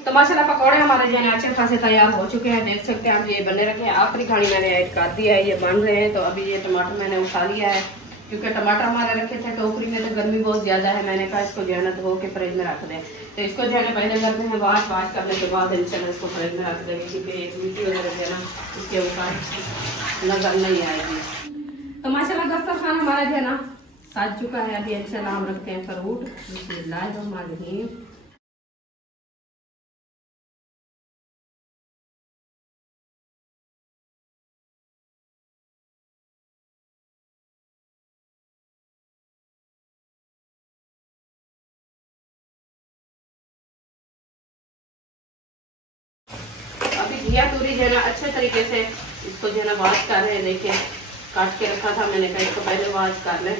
तो माशाल्लाह पकौड़े हमारे जो है अच्छे खासे तैयार हो चुके हैं, देख सकते हैं आप। ये बने रखे हैं, आखिरी खानी मैंने ऐड कर दिया है, ये बन रहे हैं। तो अभी ये टमाटर मैंने उठा लिया है, क्योंकि टमाटर हमारे रखे थे टोकरी में, तो गर्मी बहुत ज्यादा है। मैंने कहा इसको जो है ना धो के फ्रिज में रख दें। तो इसको जो है ना पहले करते हैं वाश करने के बाद इंशाल्लाह इसको फ्रिज में रख देंगे, क्योंकि मिट्टी वगैरह जो है ना इसके ऊपर नजर नहीं आएगी। तो माशाल्लाह दस्तरखान हमारा जो है ना सज चुका है। अभी इंशाल्लाह हम रखते हैं फ्रूट। बिस्मिल्लाहिर्रहमानिर्रहीम। अभी घिया तूरी जो है ना अच्छे तरीके से इसको जो है ना वॉश कर रहे हैं। देखिए काट के रखा था मैंने, कहा इसको पहले वॉश कर लें।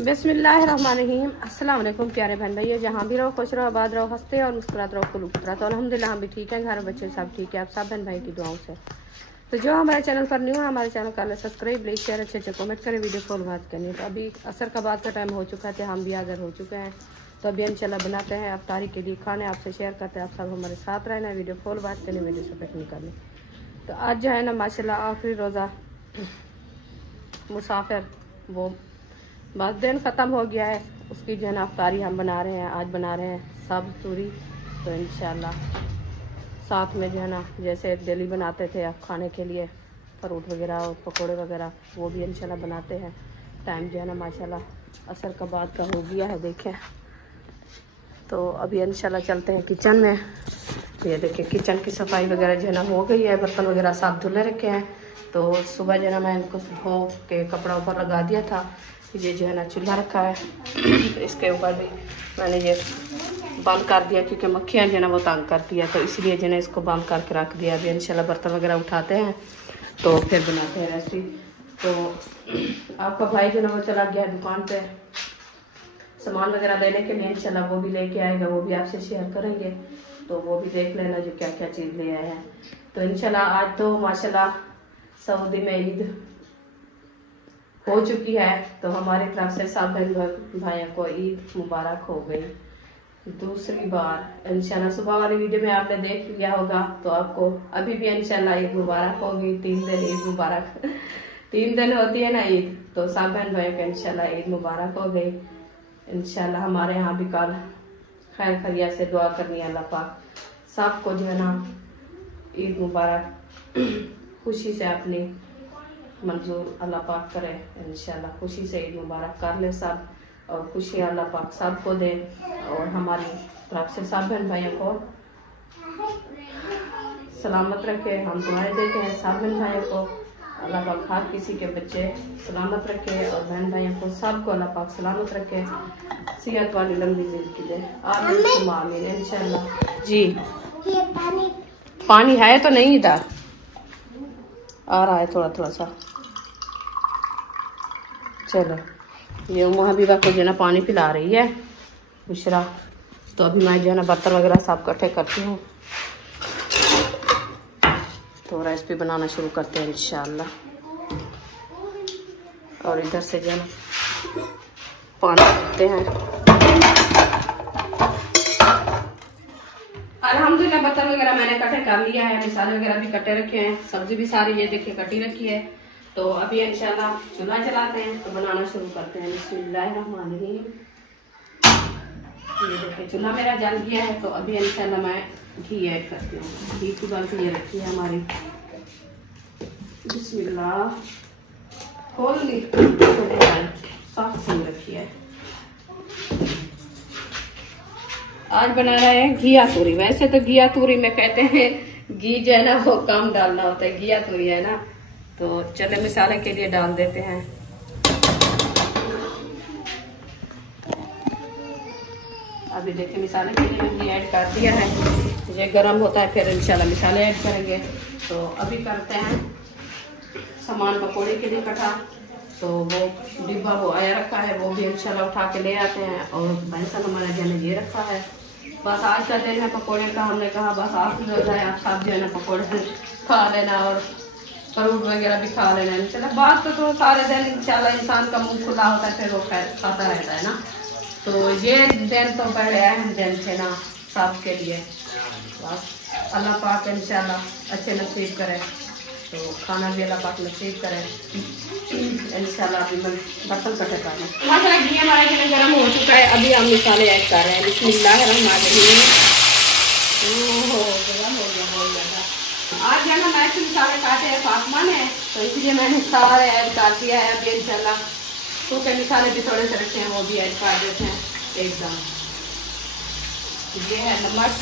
बिस्मिल्लाहिर्रहमानिर्रहीम। अस्सलाम वालेकुम प्यारे बहन भाई, जहाँ भी रहो खुश रहो, आबाद रहो, हंसते और मुस्कुराते रहो, कुल तो अल्हम्दुलिल्लाह हम भी ठीक है, घर बच्चे सब ठीक है, आप सब बहन भाई की दुआओं से। तो जो हमारे चैनल पर न्यू है, हमारे चैनल का सब्सक्राइब, लाइक, शेयर, अच्छे कमेंट करें, वीडियो कॉल बात करनी। तो अभी असर का बाद का टाइम हो चुका है, हम भी हाजिर हो चुके हैं। तो अभी इंशाल्लाह बनाते हैं अफ्तारी के लिए खाने, आपसे शेयर करते हैं। आप सब हमारे साथ रहना, वीडियो कॉल बात करने, वीडियो सपोर्ट नहीं करनी। तो आज जो है ना माशाल्लाह आखिरी रोज़ा मुसाफिर, वो बस दिन ख़त्म हो गया है, उसकी जो है ना अफ्तारी हम बना रहे हैं। आज बना रहे हैं सब्ज़ तूरी। तो इंशाल्लाह साथ में जो है ना जैसे डेली बनाते थे आप खाने के लिए फ्रूट वगैरह और पकोड़े वगैरह, वो भी इंशाल्लाह बनाते हैं। टाइम जो है ना माशाल्लाह असर का बाद का हो गया है, देखें। तो अभी इंशाल्लाह चलते हैं किचन में। ये देखिए किचन की सफाई वगैरह जो है ना हो गई है, बर्तन वगैरह साफ धुले रखे हैं। तो सुबह जो है ना मैं इनको धो के कपड़ा ऊपर लगा दिया था। ये जो है ना चूल्हा रखा है, इसके ऊपर भी मैंने ये बंद कर दिया, क्योंकि मक्खियाँ जो है ना वो तंग करती है, तो इसलिए जो है ना इसको बंद करके रख दिया। अभी इंशाल्लाह बर्तन वगैरह उठाते हैं तो फिर बनाते हैं रेसिपी। तो आपका भाई जो है ना वो चला गया है दुकान पे सामान वगैरह देने के लिए, इंशाल्लाह वो भी लेके आएगा, वो भी आपसे शेयर करेंगे। तो वो भी देख लेना जो क्या क्या चीज़ ले आए हैं। तो इंशाल्लाह आज तो माशाल्लाह सऊदी में ईद हो चुकी है, तो हमारी तरफ से सब बहन भाइयों को ईद मुबारक हो गई दूसरी बार। इंशाल्लाह सुबह वाली वीडियो में आपने देख लिया होगा, तो आपको अभी भी इंशाल्लाह ईद मुबारक होगी। 3 दिन ईद मुबारक 3 दिन होती है ना ईद, तो सब बहन भाइयों को इंशाल्लाह ईद मुबारक हो गई। इंशाल्लाह हमारे यहाँ भी कल खैर खैरियत से दुआ करनी है, अल्लाह पाक सबको जो है ना ईद मुबारक खुशी से अपनी मंजूर अल्लाह पाक करे। इंशाल्लाह खुशी से ईद मुबारक कर ले सब, और खुशी अल्लाह पाक सबको दे। और हमारी तरफ से सब बहन भाइयों को सलामत रखे, हम दुआएं देते हैं सब बहन भाइयों को। अल्लाह पाक हर किसी के बच्चे सलामत रखे, और बहन भाइयों को सबको अल्लाह पाक सलामत रखे, सेहत वाली लंबी जिंदगी दे, आमीन इंशाल्लाह। जी पानी है तो नहीं, इधर आ रहा है थोड़ा थोड़ा सा। चलो ये उम्मा हबीबा को जो है ना पानी पिला रही है बुशरा। तो अभी मैं जो है ना बर्तन वगैरह सब इकट्ठे करती हूँ, तो रेसिपी बनाना शुरू करते हैं इंशाल्लाह। और इधर से जो है ना पानी देते हैं। अल्हम्दुलिल्लाह बर्तन वगैरह मैंने इकट्ठे कर लिया है, मसाले वगैरह भी कटे रखे हैं, सब्जी भी सारी ये देखिए कटी रखी है। तो अभी इंशाल्लाह चूल्हा जलाते हैं, तो बनाना शुरू करते हैं। बिस्मिल्लाहिर्रहमानिर्रहीम। ये देखिए चूल्हा मेरा जल गया है, तो अभी इंशाल्लाह मैं घी ऐड करती हूँ। घी की बाल्टी ये रखी है हमारी, बिस्मिल्लाह खोल ली, साफ सुन रखी है। आज बना रहे हैं घिया तूरी। वैसे तो घिया तूरी में कहते हैं घी जो है ना वो कम डालना होता है, घिया तूरी है ना। तो चले मसाले के लिए डाल देते हैं। अभी देखिए मसाले के लिए घी ऐड कर दिया है, ये गरम होता है फिर इंशाल्लाह मसाले ऐड करेंगे। तो अभी करते हैं सामान पकौड़े के लिए इकट्ठा। तो वो डिब्बा वो आया रखा है, वो भी इंशाल्लाह उठा के ले आते हैं। और भैंसा हमारा जो है ये रखा है। बस आज का दिन है पकौड़े का, हमने कहा बस आप हो जाए, आप सब जो है ना पकौड़े खा लेना और फ्रूट वगैरह भी खा लेना इंशाल्लाह। बात तो सारे दिन इंशाल्लाह इंसान का मुंह खुला होता है, फिर वो खाता रहता है ना। तो ये दिन तो बड़े अहम दिन थे ना सबके लिए। बस अल्लाह पाक इंशाल्लाह अच्छे नसीब करे, तो खाना भी अल्लाह पाक नसीब करे इंशाल्लाह। अभी मैं बर्तन कटे का मसाला घी हमारा के लिए गर्म हो चुका है। अभी हम मसाले ऐड कर रहे हैं। बिस्मिल्लाहिर्रहमानिर्रहीम। ओहो गर्म हो गया बहुत ज़्यादा। आज जो ना मैं मसाले काटे हैं फातिमा ने, तो इसलिए मैंने सारे ऐड कर दिया है। अभी इंशाल्लाह सूखे मसाले भी थोड़े से रखे हैं, वो भी ऐड कर देते हैं एकदम। ये है नमक,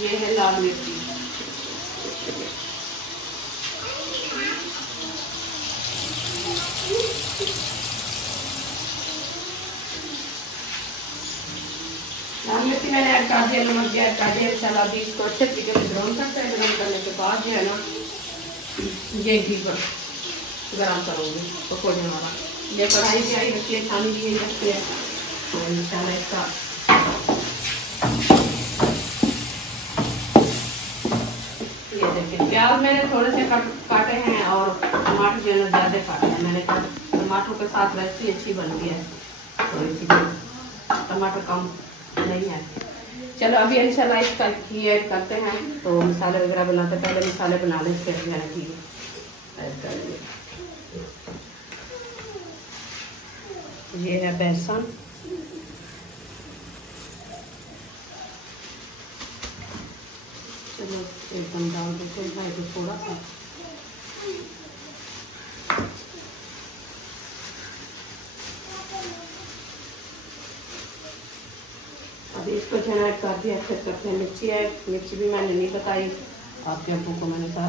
ये है लाल मिर्ची, लाल मिर्ची मैंने ऐड कर दिया, नमक भी ऐड कर दिया। इंशाल्लाह अभी इसको अच्छे तरीके से ग्राउंड करते हैं। ग्राउंड करने के बाद जो है ना ये घी पर गर्म करूँगी पकौड़े हमारा। ये कढ़ाई भी आई रखी है, छानी भी रखी है, तो इंशाल्लाह इसका ये देखिए प्याज मैंने थोड़े से काटे हैं और टमाटर जो है ज़्यादा काटे हैं मैंने। टमाटर के साथ रेसिपी अच्छी बनती है, तो इसीलिए टमाटर कम नहीं है। चलो अभी इंशाल्लाह इसका घी ऐड करते हैं। तो मसाले वगैरह बनाते पहले मसाले बना लें, फिर जो है घी ऐड करेंगे। ये है बेसन, चलो एकदम डाल देते हैं तो थोड़ा सा। अभी इसको जो ऐड कर दिया, फिर करते हैं मिर्ची ऐड। मिर्ची भी मैंने नहीं बताई आपके अब्बू को, मैंने कहा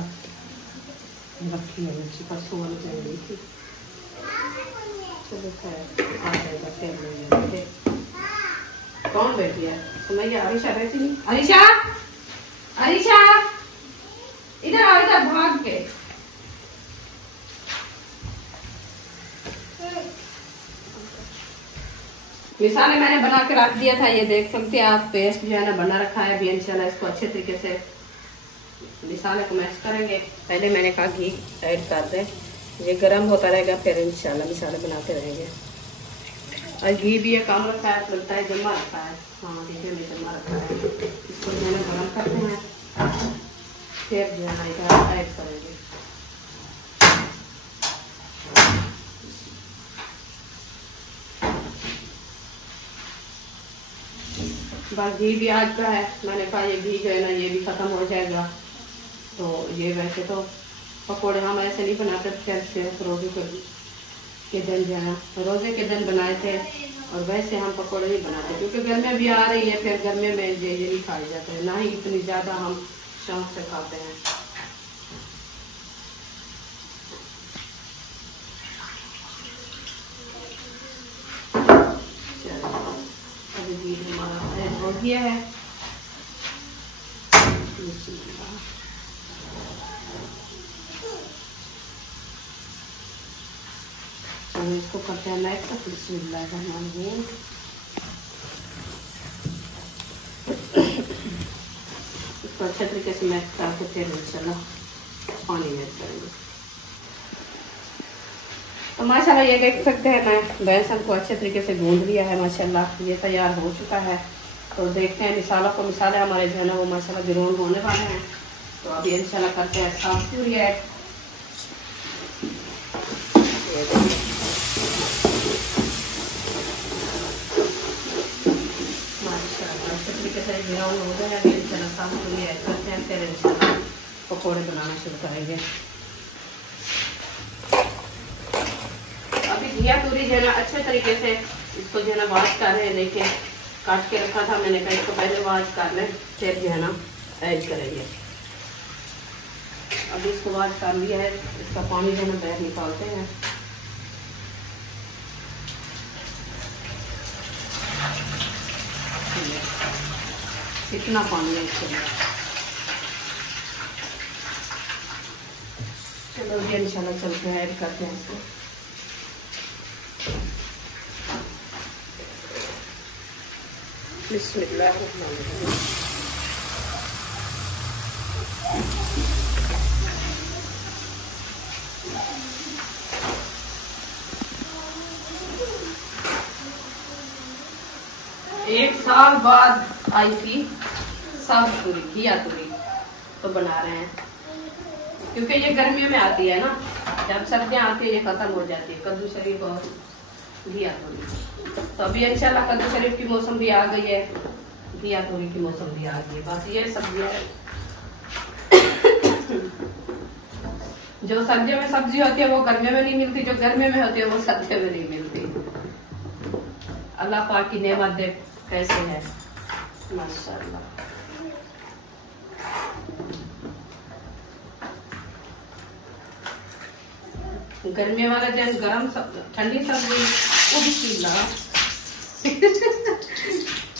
रखी है मिर्ची, परसों वाली चाहिए थी। चलो खैर आ जाएगा फिर। कौन बैठी है? सुमैया अरीशा बैठी नहीं? अरीशा, अरीशा इधर आओ, इधर भाग के। मिसाले मैंने बना के रख दिया था, ये देख सकते हैं आप। पेस्ट जो है ना बना रखा है। अभी इंशाल्लाह इसको अच्छे तरीके से मिसाले को मिक्स करेंगे। पहले मैंने कहा घी ऐड कर दें, ये गर्म होता रहेगा, फिर इंशाल्लाह मिसाले बनाते रहेंगे। और घी भी ये कम रखा है, लगता है जमा रखा है। हाँ देखिए मैं जमा रखा है। इसको जो है गर्म करते हैं, फिर जो है इधर ऐड करेंगे। बस घी भी आज का है, मैंने कहा ये घी जो है ना ये भी ख़त्म हो जाएगा। तो ये वैसे तो पकौड़े हम ऐसे नहीं बनाते, सिर्फ रोज़े के दिन जो है ना रोज़े के दिन बनाए थे, और वैसे हम पकौड़े नहीं बनाते क्योंकि गर्मियाँ भी आ रही है। फिर गर्मियों में ये नहीं खाए जाते हैं, ना ही इतनी ज़्यादा हम शौक से खाते हैं। अभी घी हमारा ऐड हो गया है। चलो इसको करते हैं मिक्स। बिस्मिल्लाहिर्रहमानिर्रहीम। इसको अच्छे तरीके से मिक्स करके फिर इंशाल्लाह पानी मिक्स करेंगे। तो माशाल्लाह ये देख सकते हैं मैं बेसन को अच्छे तरीके से गूंद लिया है। माशाल्लाह ये तैयार हो चुका है। तो देखते हैं मिसाले हमारे जो है ना वो माशाल्लाह ग्राउंड होने वाले हैं। तो अभी इंशाल्लाह करते हैं साफ पूरी ऐड। माशाल्लाह अच्छे तरीके से ग्राउंड हो गया है। इंशाल्लाह साफ पूरी ऐड करते हैं, फिर इंशाल्लाह पकौड़े बनाना शुरू करेंगे। घिया पूरी जो है ना अच्छे तरीके से इसको जो है ना वॉश कर रहे हैं। देखिए काट के रखा था मैंने, कहा इसको पहले वॉश कर लें, फिर जो है ना ऐड करेंगे। अभी इसको वॉश कर लिया है, इसका पानी जो है ना बाहर निकालते हैं। कितना पानी है इसके अंदर। चलो ये इंशाल्लाह चलते हैं, ऐड करते हैं इसको। बिस्मिल्लाहिर्रहमानिर्रहीम। 1 साल बाद आई थी साग तूरी, घिया तूरी, तो बना रहे हैं क्योंकि ये गर्मियों में आती है ना, जब सर्दियाँ आती है ये खत्म हो जाती है कद्दू शरीफ और घिया तूरी। तो अभी इंशाल्लाह कद्दू शरीफ की मौसम भी आ गई है, घिया तूरी की मौसम भी आ गई है। बस ये सब्जियाँ जो सर्दियों में सब्जी होती है वो गर्मियों में नहीं मिलती, जो गर्मियों में होती है वो सर्दियों में नहीं मिलती। अल्लाह पाक की नेमत दे कैसे है माशाल्लाह। गर्मी वाले दिन गरम ठंडी सब्जी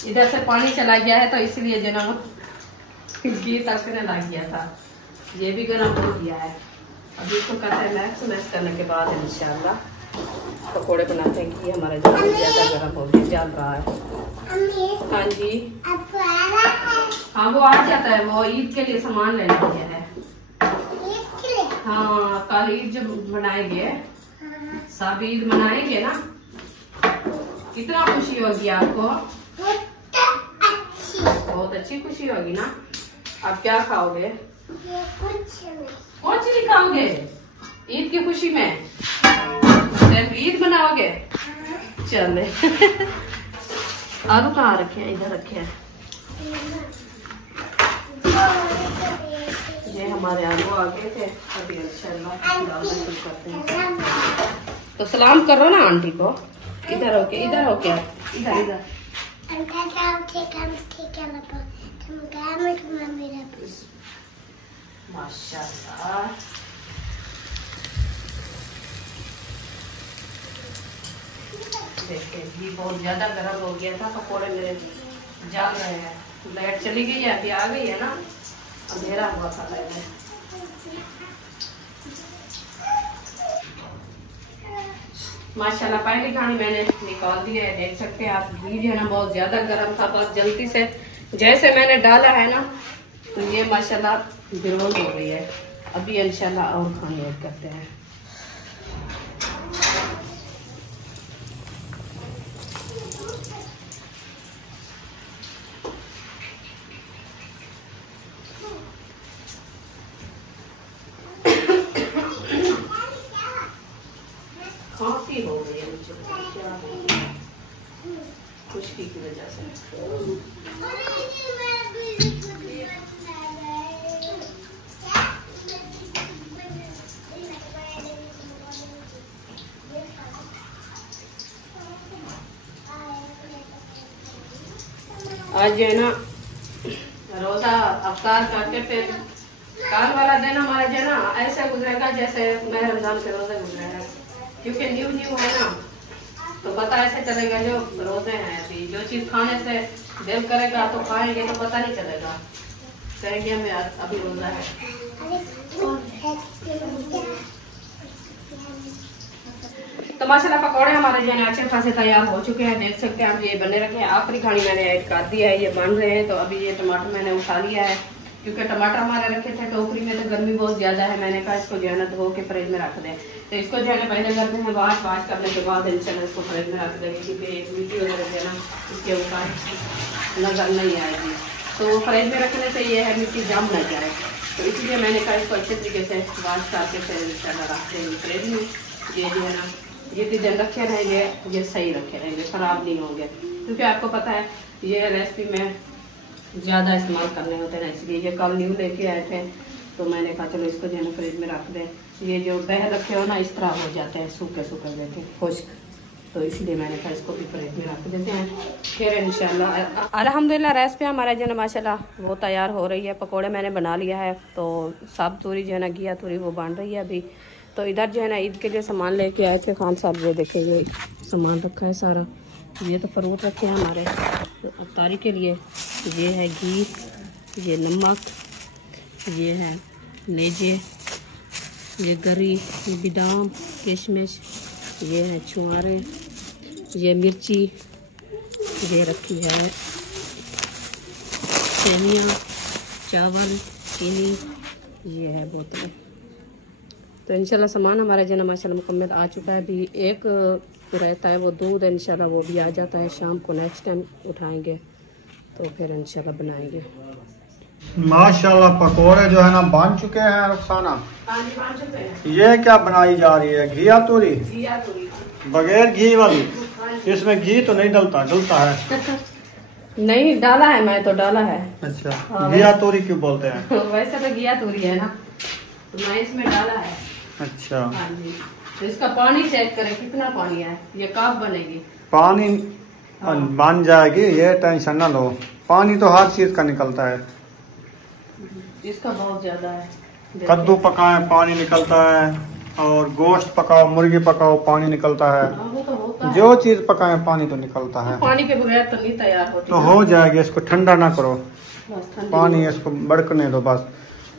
इधर से पानी चला गया है तो इसलिए जो ना घी तकने लग गया था, ये भी गर्म हो गया है। अभी इसको करते हैं मैक्स करने के बाद इंशाल्लाह पकोड़े बनाते हैं। कि हमारा जो ज्यादा गर्म हो गया जल रहा है। हाँ जी हाँ वो आ जाता है, वो ईद के लिए सामान लेने गया है। हाँ कल ईद जब मनाएंगे, सब ईद मनाएंगे ना, कितना खुशी होगी आपको? बहुत अच्छी खुशी होगी ना। आप क्या खाओगे? कुछ नहीं खाओगे ईद की खुशी में? सिर्फ ईद मनाओगे? चले आलू कहाँ रखे हैं? इधर रखे हैं। ये हमारे आलू आ गए थे, अभी इंशाल्लाह डालना शुरू करते हैं। तो सलाम करो ना आंटी को। इधर हो के, इधर हो के, इधर इधर। माशाल्लाह देखिए घी बहुत ज्यादा गर्म हो गया था, पकौड़े मेरे जल रहे हैं। लाइट चली गई है, अभी आ गई है ना, अंधेरा हुआ था लाइट में। माशाल्लाह पहली घानी मैंने निकाल दी है, देख सकते हैं आप। घी जो है ना बहुत ज्यादा गर्म था, बस जल्दी से जैसे मैंने डाला है ना तो ये माशाल्लाह बिरोल हो गई है। अभी इंशाल्लाह और खानी ऐड करते हैं। खांसी हो गई है मुझे, क्या खुशकी की वजह से। आज जो है ना रोजा अफ्तार करके फिर कल वाला दिन हमारा जो है ना ऐसे गुजरेगा जैसे मैं रमजान के रोजे गुजरे हैं, क्योंकि न्यू है ना, तो पता ऐसे चलेगा जो रोजे हैं। अभी जो चीज खाने से दिल करेगा तो खाएंगे, तो पता नहीं चलेगा, कहेंगे हमें अभी रोजा है। तो माशाल्लाह पकौड़े हमारे जो है अच्छे खासे तैयार हो चुके हैं, देख सकते हैं आप। ये बने रखे हैं, आखिरी खानी मैंने ऐड कर दिया है, ये बन रहे हैं। तो अभी ये टमाटर मैंने उठा लिया है, क्योंकि टमाटर हमारे रखे थे टोकरी में, तो गर्मी बहुत ज्यादा है। मैंने कहा इसको जो है ना धो के फ्रिज में रख दें। तो इसको जो है ना पहले करते हैं वाश करने के बाद इंशाल्लाह इसको फ्रिज में रख देंगे, क्योंकि मिट्टी वगैरह जो है ना इसके ऊपर नजर नहीं आएगी। तो फ्रिज में रखने से ये है मिट्टी जम न जाए, तो इसलिए मैंने कहा इसको अच्छे तरीके से वाश करके फिर इंशाल्लाह रख देंगे फ्रिज में। ये जो है ना ये किधर रखे रहेंगे ये सही रखे रहेंगे, खराब नहीं होंगे, क्योंकि आपको पता है ये रेसिपी में ज़्यादा इस्तेमाल करने होते हैं, इसलिए ये कल न्यू लेके आए थे। तो मैंने कहा चलो इसको जो है ना फ्रिज में रख दें। ये जो बह रखे हो ना इस तरह हो जाते हैं, सूखे सूखे देते हैं खुश्क, तो इसलिए मैंने कहा इसको भी फ्रिज में रख देते हैं। फिर इंशाल्लाह अल्हम्दुलिल्लाह रेसिपी हमारा जो है माशाल्लाह वो तैयार हो रही है। पकोड़े मैंने बना लिया है, तो साब तूरी जो है ना घिया तूरी वो बन रही है अभी। तो इधर जो है ना ईद के लिए सामान लेके आए थे खान साहब, ये देखें ये सामान रखा है सारा। ये तो फ्रूट रखे हैं हमारे अफ्तारी के लिए। ये है घी, ये नमक, ये है नेजे, ये गरी, ये बादाम किशमिश, ये है छुआरे, ये मिर्ची, ये रखी है सेवियाँ, चावल, चीनी, ये है बोतल। तो तो इंशाल्लाह सामान हमारा जना माशाल्लाह मुकम्मल आ चुका है। अभी एक रहता है वो दूध है, इंशाल्लाह वो भी आ जाता है शाम को, नेक्स्ट टाइम उठाएंगे तो फिर इंशाल्लाह बनाएंगे। माशाल्लाह पकोड़े जो है ना बन चुके हैं रुखसाना। हाँ जी बन चुके हैं। ये क्या बनाई जा रही है? घिया तूरी? घिया तूरी बगैर घी वाली? इसमें घी तो नहीं डलता? डलता है? नहीं डाला है, मैं तो डाला है। अच्छा हाँ, घिया तूरी क्यों बोलते हैं? वैसे तो घिया तूरी है ना, तो मैं इसमें डाला है। अच्छा हाँ जी। तो इसका पानी चेक करें कितना पानी है, ये कब बनेगी? पानी बन जाएगी, ये टेंशन ना लो। पानी तो हर चीज का निकलता है, इसका बहुत ज्यादा है। कद्दू पकाए पानी निकलता है, और गोश्त पकाओ मुर्गी पकाओ पानी निकलता है। वो तो होता है। जो चीज पकाए पानी तो निकलता है। पानी के बगैर तो नहीं तैयार होती। तो हो जाएगी, इसको ठंडा ना करो, पानी इसको बड़कने दो बस।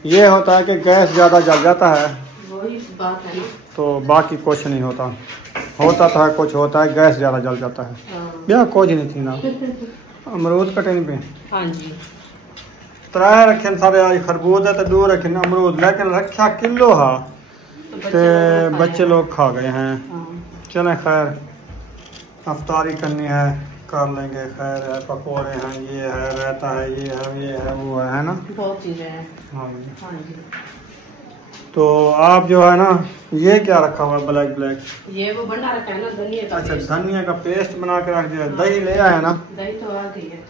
ये होता है कि गैस ज्यादा जल जाता है, वही बात है ना। तो बाकी कुछ नहीं होता। होता तो है कुछ, होता है गैस ज्यादा जल जाता है। क्या कुछ नहीं थी ना। अमरूद कटे नहीं पे? हाँ जी। त्राए रखे सारे, आज खरबूज है तो 2 रखे ना अमरूद, लेकिन रखा किलो हा ते बच्चे लोग खा गए हैं। चले खैर अफ्तारी करनी है, कर लेंगे। खैर है, पकौड़े हैं, ये है, रायता है, ये है वो है ना, बहुत चीजें हैं। हाँ हाँ जी। तो आप जो है ना, ये क्या रखा हुआ है ब्लैक ब्लैक? ये वो बना रखा है ना धनिया का। अच्छा धनिया का पेस्ट बना के रख दिया। दही ले आया ना? दही तो आ गई है।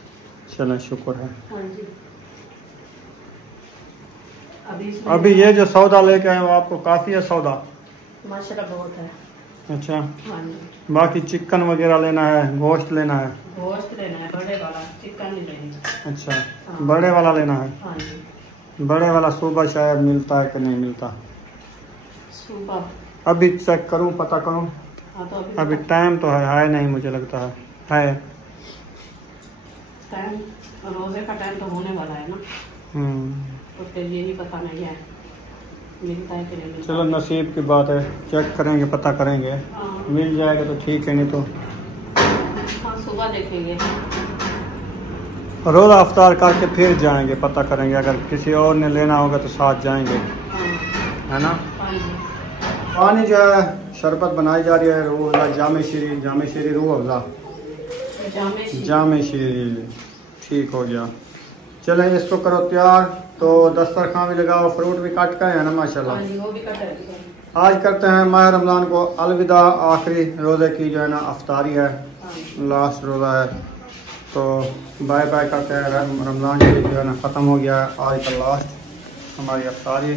चलो शुक्र है। हाँ जी। अभी ये जो सौदा लेके आए वो आपको काफी है सौदा? माशाल्लाह बहुत है। अच्छा हाँ जी। बाकी चिकन वगैरह लेना है, गोश्त लेना है? गोश्त लेना है बड़े वाला, चिकन नहीं लेना। अच्छा हाँ। बड़े वाला लेना है? हाँ जी। बड़े वाला सुबह शायद मिलता है कि नहीं मिलता? सुबह अभी चेक करूं, पता करूं। हाँ तो अभी टाइम तो है नहीं, मुझे लगता है टाइम, रोजे का टाइम तो होने वाला है ना। तो फिर यही पता नहीं है मिलता है कि नहीं मिलता। चलो नसीब की बात है, चेक करेंगे, पता करेंगे। हाँ। मिल जाएगा तो ठीक है, नहीं तो हाँ सुबह देखेंगे। रोज़ा अफ्तार करके फिर जाएंगे, पता करेंगे। अगर किसी और ने लेना होगा तो साथ जाएंगे। हाँ। है ना? हाँ जी। पानी जो है शरबत बनाई जा रही है, रूह अफ़ज़ा, जामे शीरी रूह अफ़ज़ा, जामे शीरी। ठीक हो गया। चले इसको करो तैयार। तो दस्तरखान भी लगाओ, फ्रूट भी काट कर है ना माशाल्लाह। हाँ जी, वो भी कट है। आज करते हैं माह रमज़ान को अलविदा, आखिरी रोज़े की जो है ना अफ्तारी है, लास्ट रोज़ा है। तो बाय बाय करते हैं। रमज़ान की जो है ना ख़त्म हो गया है, आज का लास्ट हमारी अफ्तारी।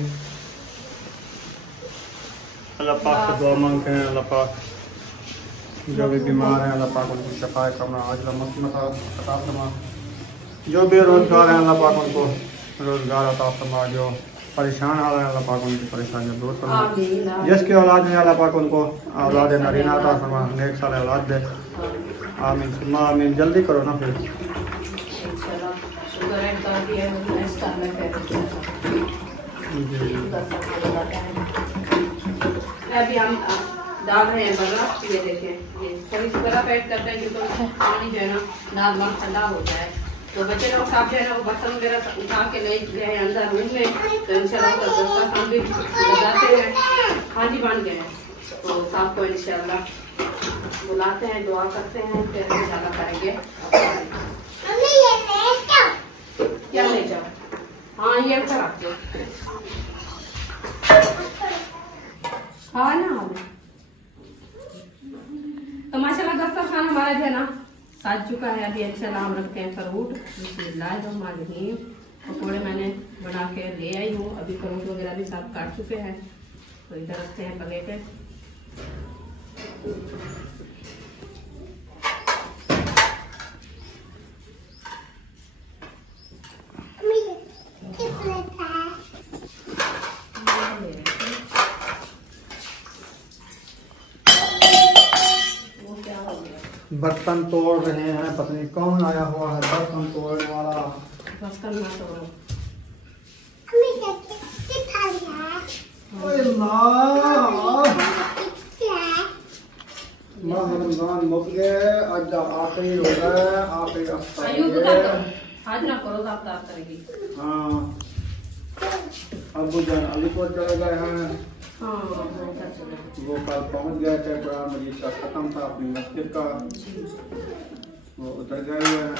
अल्लाह पाक से दुआ मांगते हैं, अल्लाह पाक जो भी बीमार हैं अल्लाह पाक उनको शफाए करना, आजिला मसलत अता फरमा। जो बेरोजगार हैं अल्लाह पाक उनको रोजगार अता फरमा। जो परेशान आ रहे हैं अल्लाह पाक उनकी परेशानियाँ दूर फरमा। जिसकी औलाद में अल्लाह पाक उनको औलाद नरीना अता फरमा, नेक साल औलाद दे। आमीन सुम्मा आमीन। जल्दी करो ना फिर। अभी हम डाल रहे हैं बर्फ। ये देखें, ये थोड़ी सी बर्फ ऐड करते हैं क्योंकि पानी जो है ना नॉर्मल ठंडा हो जाए। तो बच्चे लोग साथ जो है ना वो बर्तन वगैरह उठा के ले गए अंदर रूम में, तो इंशाल्लाह दस्तरखान भी लगाते हैं। हाँ जी बन गए हैं, तो साफ को इंशाल्लाह बुलाते हैं, दुआ करते हैं, फिर इंशाल्लाह करेंगे। क्या ले जाओ? हाँ ये ऊपर रख दो। हाँ ना तो माशाल्लाह दस्तरखान हमारा जो है ना साज चुका है। अभी इंशाल्लाह हम रखते हैं फ्रूट। बिस्मिल्लाहिर्रहमानिर्रहीम। पकौड़े मैंने बना के ले आई हूँ, अभी फ्रूट वगैरह भी सब काट चुके हैं, तो इधर रखते हैं प्लेट। बर्तन तोड़ रहे हैं, पता नहीं कौन आया हुआ है बर्तन तोड़ने वाला। बर्तन ना तोड़ो। रमजान मुक गए, आज आखिरी रोजा है, आखिरी अफ्तारी आज ना करो तो अफ्तार करेगी। हाँ अबू जान अलीपुर चले गए हैं, वो कल पहुंच गए थे, कुरान मजीद का खत्म था अपनी मस्जिद का, वो उतर गए हुए हैं।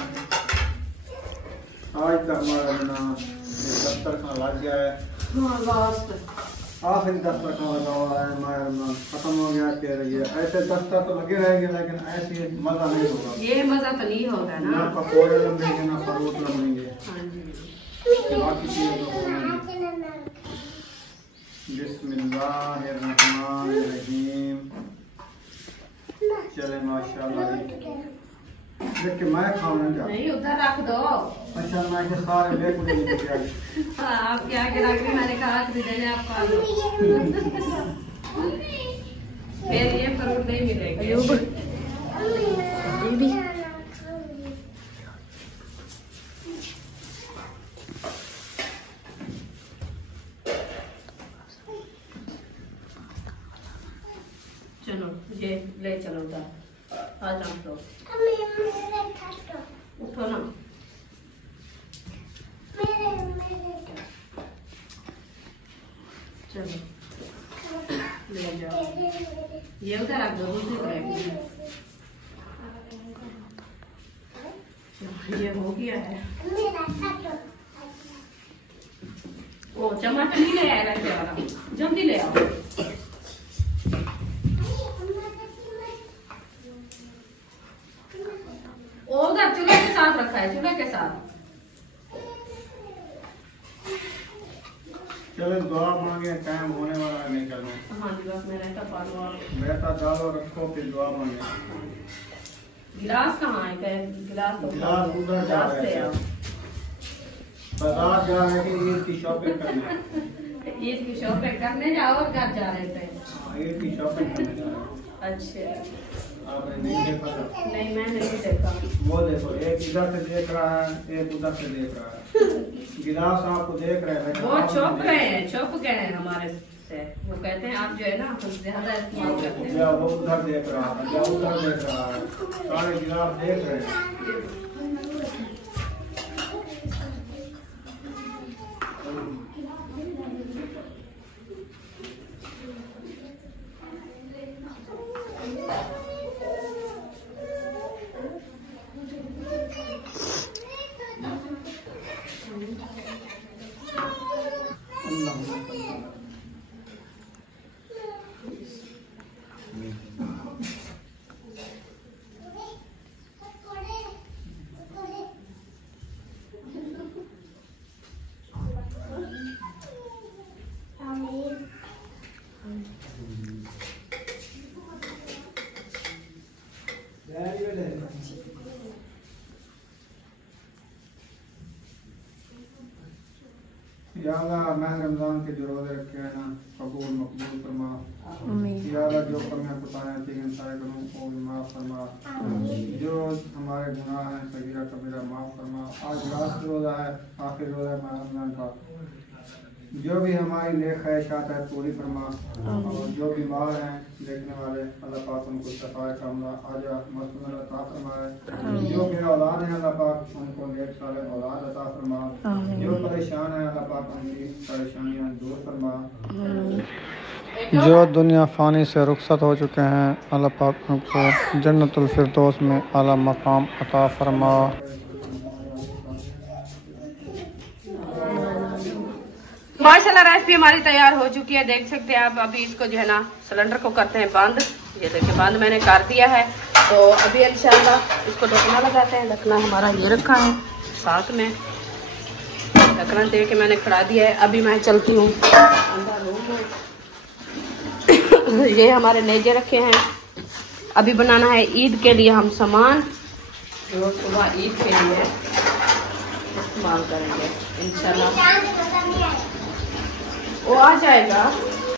आज तक हमारा दस्तरखान लग गया है, आखिरी दस्तरखान लगा हुआ है, हमारा खत्म हो गया। फिर ये ऐसे दस्तर तो लगे रहेंगे, लेकिन ऐसे मजा नहीं होगा, ये मजा तो नहीं होगा ना पकौड़े लंबेंगे ना फरूट लंबेंगे। बाकी बिस्मिल्लाहिर्रहमानिर्रहीम। चले माशाल्लाह, देख के मैं खाऊंगा क्या? नहीं उधर रख दो। अच्छा मैं के सारे ले को नहीं दिया। आप क्या के रख रहे, मैंने कहा कि देने आप खा लो। फिर ये फ्रूट नहीं मिलेगा। चलो ये ले चलो उधर, आ जाओ तो उठो ना। चलो ले जाओ, ये उधर रख दो, दूसरी तरफ। ये हो गया है। ओ टमाटर नहीं ले आएगा क्या वाला, जल्दी ले आओ। उधर चूल्हे के साथ रखा है, चूल्हे के साथ। चलो दुआ मांगे, टाइम होने वाला है निकलने। हाँ जी बस मेरा का पालो बेटा डालो रखो, फिर दुआ मांगे। गिलास कहाँ है? गिलास तो गिलास उधर जा रहे हैं, बाजार जा रहे हैं ईद की शॉपिंग करने। ईद की शॉपिंग करने जाओ और घर जा रहे थे? ईद की शॉपिंग करने जा रहे हैं। अच्छा आपने नहीं देखा था? नहीं मैं नहीं देखा। वो देखो, एक इधर से देख रहा है, एक उधर से देख रहा है। गिलास आपको देख रहे हैं, वो छुप गए हैं हमारे से। वो कहते हैं आप जो है ना कुछ ज्यादा इस्तेमाल करते हैं। वो उधर देख रहा है, या उधर देख रहा है, सारे गिलास देख रहे हैं। या अल्लाह मैं रमजान के जो रोजे रखे हैं ना कबूल मकबूल फरमा। या अल्लाह जो कमियां कुताहियां थी इंसाए करूं वो माफ फरमा। जो हमारे गुनाह हैं सगीरा कबीरा माफ फरमा। आज लास्ट रोजा है, आखिर रोजा है रमजान का। जो भी हमारी नेक ख्वाहिशात है पूरी फरमा, और जो बीमार हैं देखने वाले अल्लाह पाक उनको शफाए कामना आजा मसलन अता फरमाए। जो मेरा औलाद है अल्लाह पाक उनको नेक साले औलाद अता फरमा। जो परेशान है अल्लाह पाक उनकी परेशानियां दूर फरमा। जो दुनिया फ़ानी से रुखसत हो चुके हैं अल्लाह पाक उनको जन्नतुल फिरदौस में आला मकाम अता फरमा। माशाल्लाह रेसिपी हमारी तैयार हो चुकी है, देख सकते हैं आप। अभी इसको जो है ना सिलेंडर को करते हैं बंद। ये देखिए बंद मैंने कर दिया है। तो अभी इंशाल्लाह इसको ढकना लगाते हैं। ढकना हमारा ये रखा है साथ में, ढकना दे के मैंने खड़ा दिया है। अभी मैं चलती हूँ अंदर रूम में। ये हमारे नेजे रखे हैं। अभी बनाना है ईद के लिए हम सामान, जो सुबह ईद के लिए इस्तेमाल करेंगे इंशाल्लाह। वो आ जाएगा।